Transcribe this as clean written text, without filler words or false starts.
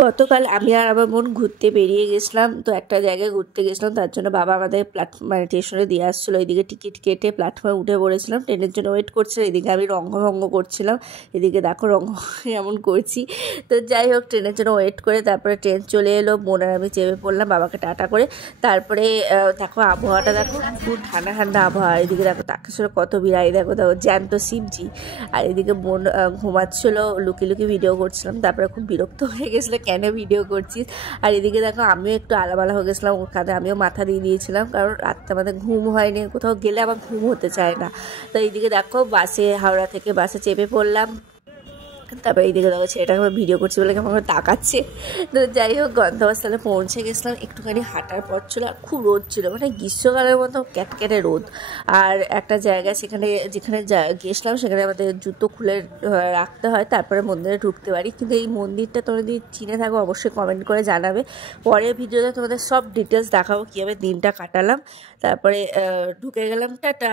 গতকাল আমি আর আমার বোন ঘুরতে বেরিয়ে গেছিলাম। তো একটা জায়গায় ঘুরতে গেছিলাম, তার জন্য বাবা আমাদের মানে স্টেশনে দিয়ে আসছিলো। এদিকে টিকিট কেটে প্ল্যাটফর্মে উঠে পড়েছিলাম, ট্রেনের জন্য ওয়েট করছিলাম। এদিকে আমি রঙ্গভঙ্গ করছিলাম, এদিকে দেখো রঙ্গ এমন করছি। তো যাই হোক, ট্রেনের জন্য ওয়েট করে তারপরে ট্রেন চলে এলো, বোন আর আমি চেপে পড়লাম বাবাকে টাটা করে। তারপরে দেখো আবহাওয়াটা দেখো, খুব ঠান্ডা ঠান্ডা আবহাওয়া। এদিকে দেখো তাকেশ্বরে কত বিড়াই, দেখো দেখো জ্যান্ত শিবজি। আর এদিকে বোন ঘুমাচ্ছিলো, লুকিয়ে লুকিয়ে ভিডিও করছিলাম। তারপরে খুব বিরক্ত হয়ে গেছিলো, কেন ভিডিও করছিস। আর এদিকে দেখো আমিও একটু আলাবালা হয়ে গেছিলাম, ওর কাঁধে আমিও মাথা দিয়ে দিয়েছিলাম, কারণ রাতটা আমাদের ঘুম হয়নি, কোথাও গেলে আমার ঘুম হতে চায় না। তো এইদিকে দেখো বাসে, হাওড়া থেকে বাসে চেপে পড়লাম। তারপরে এইদিকে দেখো ছেলেটাকে আমার ভিডিও করছি বলে কেমন করে তাকাচ্ছে। তো যাই হোক, গন্তব্যস্থলে পৌঁছে গেছিলাম। একটুখানি হাঁটার পথ ছিল, আর খুব রোদ ছিল, মানে গ্রীষ্মকালের মতো ক্যাটক্যাটে রোদ। আর একটা জায়গায় যেখানে গেছিলাম সেখানে আমাদের জুতো খুলে রাখতে হয়, তারপরে মন্দিরে ঢুকতে পারি। কিন্তু এই মন্দিরটা তোমরা যদি চিনে থাকো অবশ্যই কমেন্ট করে জানাবে। পরের ভিডিওতে তোমাদের সব ডিটেলস দেখাবো কীভাবে দিনটা কাটালাম। তারপরে ঢুকে গেলাম, টাটা।